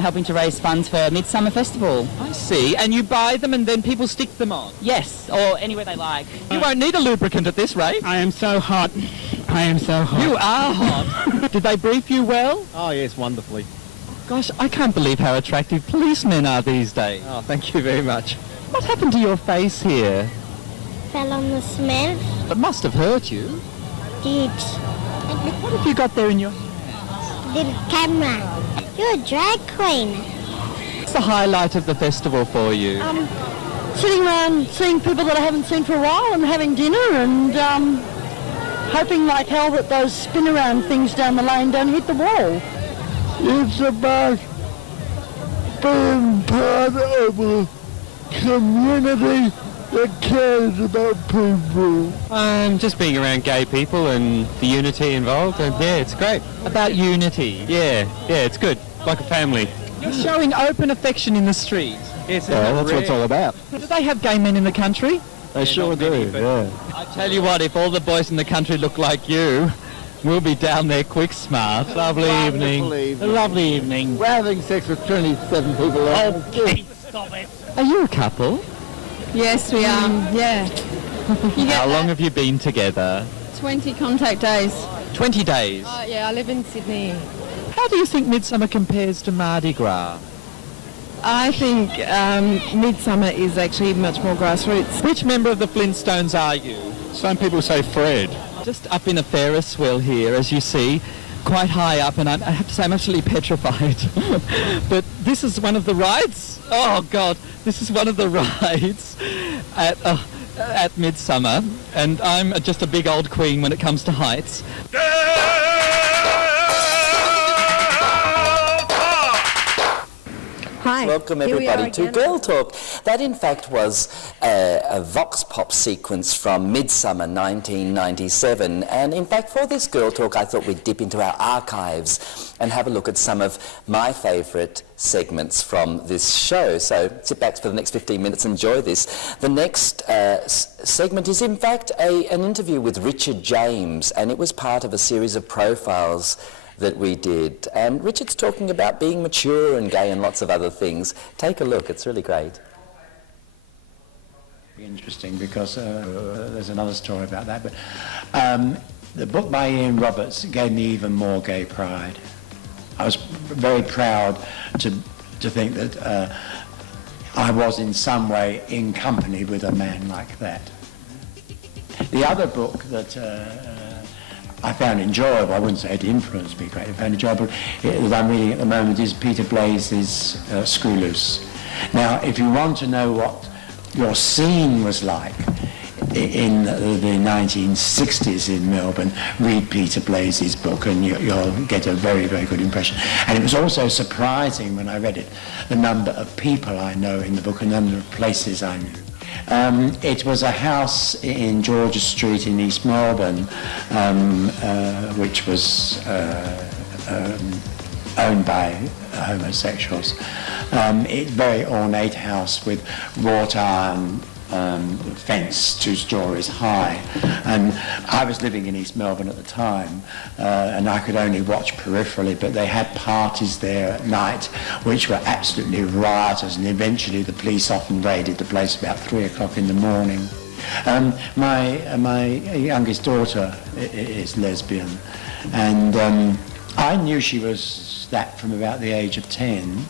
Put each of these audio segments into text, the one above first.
Helping to raise funds for Midsummer Festival. I see. And you buy them and then people stick them on? Yes, or anywhere they like. You won't need a lubricant at this rate. I am so hot. I am so hot. You are hot. Did they brief you well? Oh, yes, wonderfully. Gosh, I can't believe how attractive policemen are these days. Oh, thank you very much. What happened to your face here? Fell on the cement. It must have hurt you. Did. What have you got there in your... Little camera. You're a drag queen. What's the highlight of the festival for you? Sitting around seeing people that I haven't seen for a while and having dinner and hoping like hell that those spin around things down the lane don't hit the wall. It's about being part of a community that cares about people. Just being around gay people and the unity involved, and yeah, it's great. About unity. Yeah, it's good. Like a family. You're showing open affection in the street. Yes, That's what it's all about. Do they have gay men in the country? They sure do, yeah. I tell you what, if all the boys in the country look like you, we'll be down there quick smart. Lovely evening. evening. A lovely evening. We're having sex with 27 people. Okay, stop it. Are you a couple? Yes, we are. Yeah. How long have you been together? 20 contact days. 20 days. Yeah, I live in Sydney. How do you think Midsummer compares to Mardi Gras? I think Midsummer is actually much more grassroots. Which member of the Flintstones are you? Some people say Fred. Just up in a Ferris wheel here, as you see, quite high up, and I have to say I'm actually petrified. But this is one of the rides. Oh God, this is one of the rides at Midsummer, and I'm just a big old queen when it comes to heights. Hi. Welcome everybody to Girl Talk. That in fact was a vox pop sequence from Midsummer 1997, and in fact for this Girl Talk I thought we'd dip into our archives and have a look at some of my favourite segments from this show. So sit back for the next 15 minutes and enjoy this. The next segment is in fact an interview with Richard James, and it was part of a series of profiles that we did. And Richard's talking about being mature and gay and lots of other things. Take a look, it's really great. Interesting, because there's another story about that. But the book by Ian Roberts gave me even more gay pride. I was very proud to think that I was in some way in company with a man like that. The other book that I found enjoyable, I wouldn't say it influenced me greatly, I found enjoyable, that I'm reading at the moment, is Peter Blaze's Screw Loose. Now, if you want to know what your scene was like in the 1960s in Melbourne, read Peter Blaze's book and you'll get a very, very good impression. And it was also surprising when I read it, the number of people I know in the book and the number of places I knew. It was a house in Georgia Street in East Melbourne, which was owned by homosexuals. It's a very ornate house with wrought iron fence 2 stories high, and I was living in East Melbourne at the time, and I could only watch peripherally, but they had parties there at night which were absolutely riotous, and eventually the police often raided the place about 3 o'clock in the morning. My youngest daughter is lesbian, and I knew she was that from about the age of 10.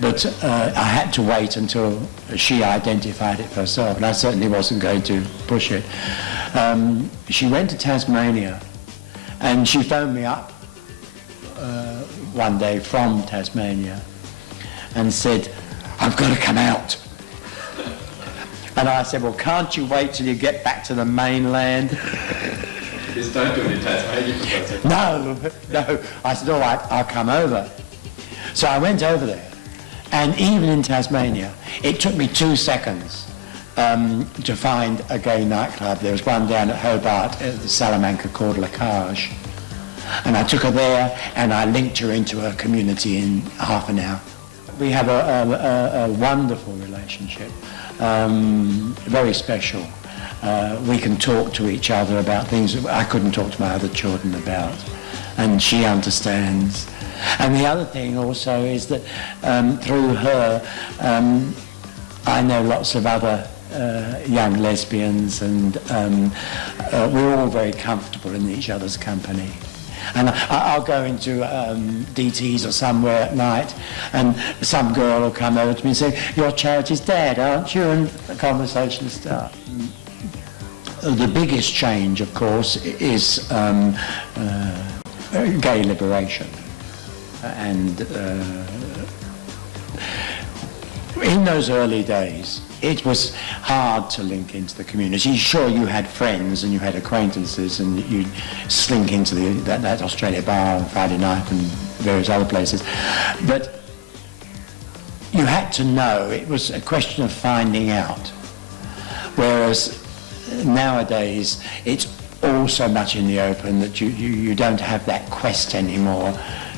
But I had to wait until she identified it for herself, and I certainly wasn't going to push it. She went to Tasmania, and she phoned me up one day from Tasmania and said, "I've got to come out." And I said, "Well, can't you wait till you get back to the mainland?" Just don't do it in Tasmania. No. I said, "All right, I'll come over." So I went over there, and even in Tasmania, it took me 2 seconds to find a gay nightclub. There was one down at Hobart, at the Salamanca called Lacage. And I took her there, and I linked her into a community in half an hour. We have a wonderful relationship, very special. We can talk to each other about things that I couldn't talk to my other children about, and she understands. And the other thing also is that through her, I know lots of other young lesbians, and we're all very comfortable in each other's company. And I'll go into DT's or somewhere at night, and some girl will come over to me and say, "You're Charity's dad, aren't you?" And the conversation will start. The biggest change, of course, is gay liberation. And in those early days, it was hard to link into the community. Sure, you had friends and you had acquaintances, and you'd slink into that Australia bar on Friday night and various other places. But you had to know. It was a question of finding out. Whereas nowadays, it's all so much in the open that you don't have that quest anymore.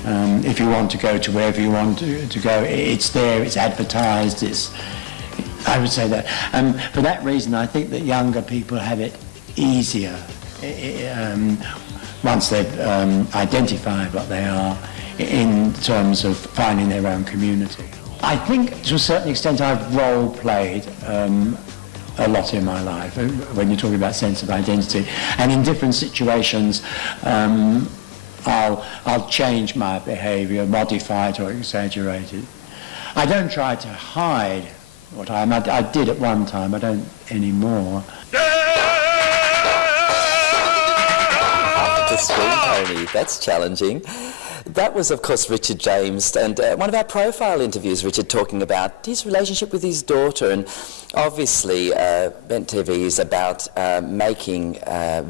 If you want to go to wherever you want to go, it's there, it's advertised, I would say that. For that reason, I think that younger people have it easier once they've identified what they are in terms of finding their own community. I think to a certain extent I've role-played a lot in my life when you're talking about sense of identity. And in different situations, I'll change my behaviour, modify it or exaggerate it. I don't try to hide what I am. I did at one time, I don't anymore. The screen pony, that's challenging. That was, of course, Richard James, and one of our profile interviews, Richard, talking about his relationship with his daughter. And obviously, Bent TV is about making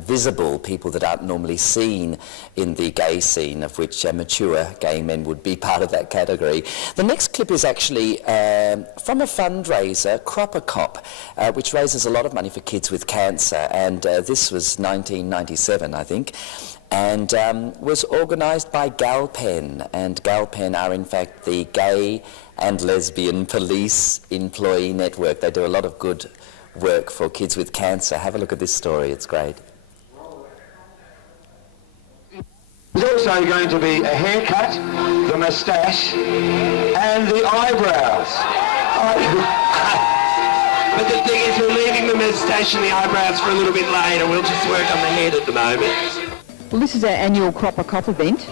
visible people that aren't normally seen in the gay scene, of which mature gay men would be part of that category. The next clip is actually from a fundraiser, Crop a Cop, which raises a lot of money for kids with cancer. And this was 1997, I think. And was organised by Galpen, and Galpen are in fact the Gay and Lesbian Police Employee Network. They do a lot of good work for kids with cancer. Have a look at this story, it's great. There's also going to be a haircut, the moustache, and the eyebrows. But the thing is, we're leaving the moustache and the eyebrows for a little bit later. We'll just work on the head at the moment. Well, this is our annual Crop a Cop event,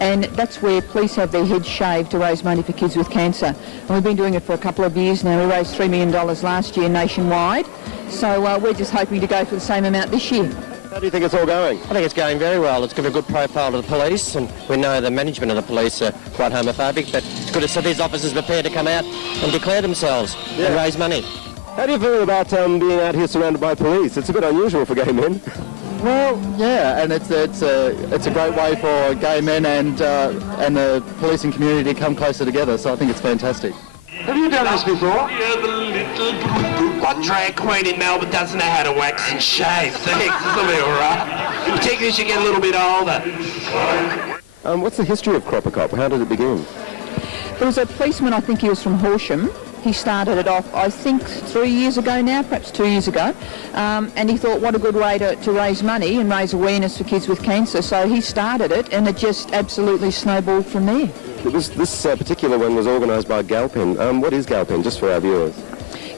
and that's where police have their heads shaved to raise money for kids with cancer. And we've been doing it for a couple of years now. We raised $3 million last year nationwide, so we're just hoping to go for the same amount this year. How do you think it's all going? I think it's going very well. It's given a good profile to the police, and we know the management of the police are quite homophobic, but it's good to see these officers prepared to come out and declare themselves and raise money. How do you feel about being out here surrounded by police? It's a bit unusual for gay men. Well, yeah, and it's a great way for gay men and the policing community to come closer together, so I think it's fantastic. Have you done this before? Yeah, the little... What drag queen in Melbourne doesn't know how to wax and shave? Thanks, this'll be all right. Particularly as you get a little bit older. What's the history of Crop a Cop? How did it begin? There was a policeman, I think he was from Horsham. He started it off, I think, 3 years ago now, perhaps 2 years ago, and he thought what a good way to raise money and raise awareness for kids with cancer. So he started it, and it just absolutely snowballed from there. This particular one was organised by Galpen. What is Galpen, just for our viewers?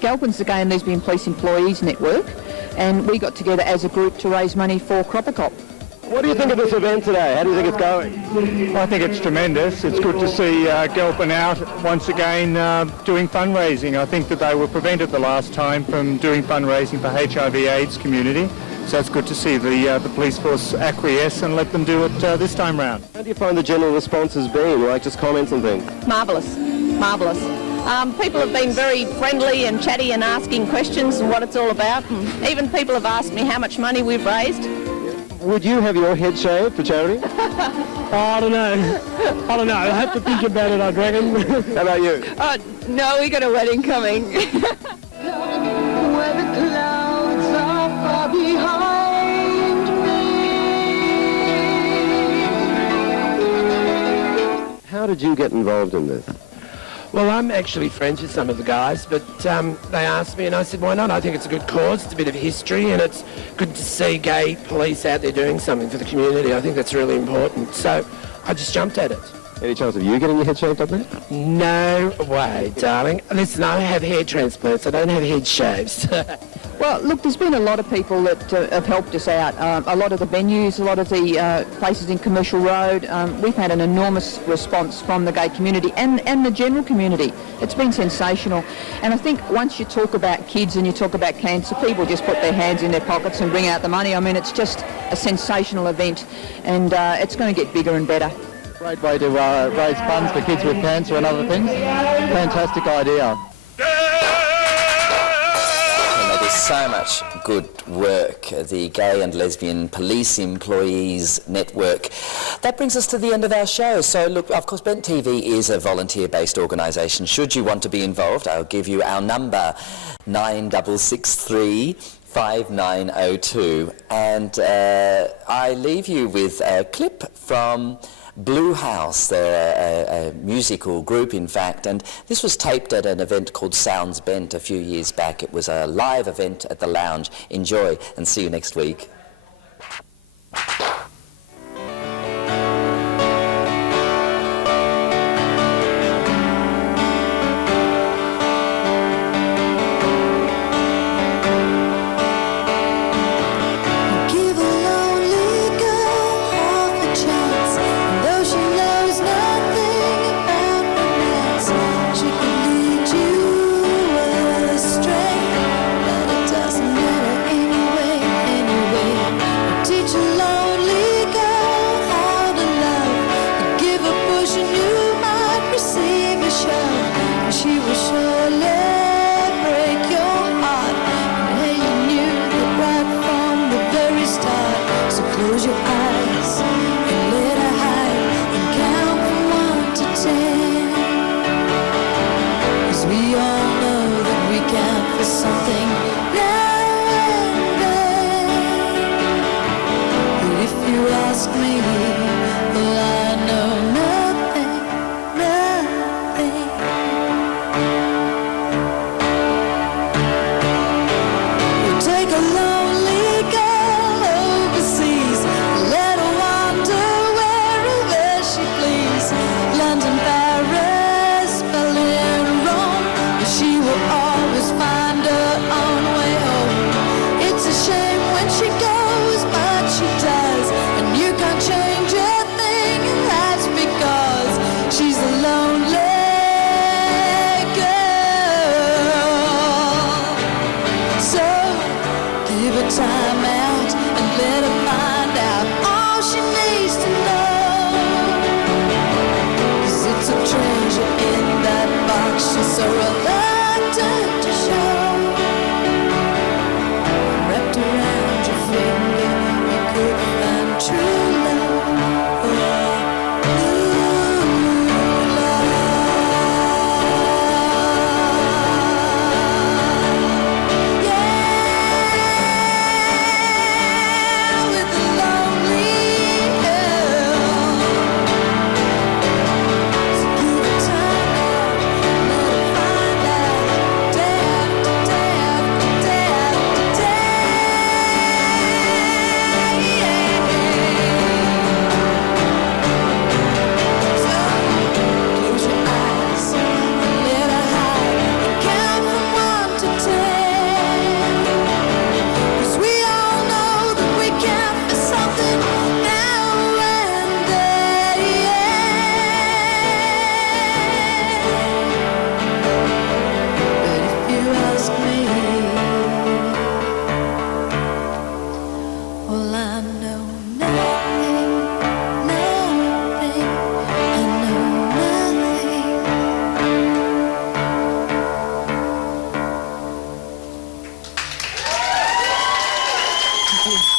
Galpen's the Gay and Lesbian Police Employees Network, and we got together as a group to raise money for Crop a Cop. What do you think of this event today? How do you think it's going? I think it's tremendous. It's good to see Galpen out once again doing fundraising. I think that they were prevented the last time from doing fundraising for HIV/AIDS community, So it's good to see the police force acquiesce and let them do it this time round. How do you find the general response has been, like just comments and things? Marvellous, marvellous. People have been very friendly and chatty and asking questions and what it's all about. And even people have asked me how much money we've raised. Would you have your head shaved for charity? I don't know. I don't know. I have to think about it, I reckon. How about you? No, we got a wedding coming. Where the clouds are far behind me. How did you get involved in this? Well, I'm actually friends with some of the guys, but they asked me and I said, why not? I think it's a good cause, it's a bit of history, and it's good to see gay police out there doing something for the community. I think that's really important. So I just jumped at it. Any chance of you getting your head shaved up there? No way, darling. Listen, I have hair transplants. I don't have head shaves. Well, look, there's been a lot of people that have helped us out. A lot of the venues, a lot of the places in Commercial Road. We've had an enormous response from the gay community and the general community. It's been sensational. And I think once you talk about kids and you talk about cancer, people just put their hands in their pockets and bring out the money. I mean, it's just a sensational event, and it's going to get bigger and better. Great way to raise funds for kids with cancer and other things. Fantastic idea. So much good work, the Gay and Lesbian Police Employees Network. That brings us to the end of our show. So look, of course, Bent TV is a volunteer-based organisation. Should you want to be involved, I'll give you our number, 9663 5902. And I leave you with a clip from Bluehouse. They're a musical group, in fact, and this was taped at an event called Sounds Bent a few years back. It was a live event at the Lounge. Enjoy, and see you next week. Thank you.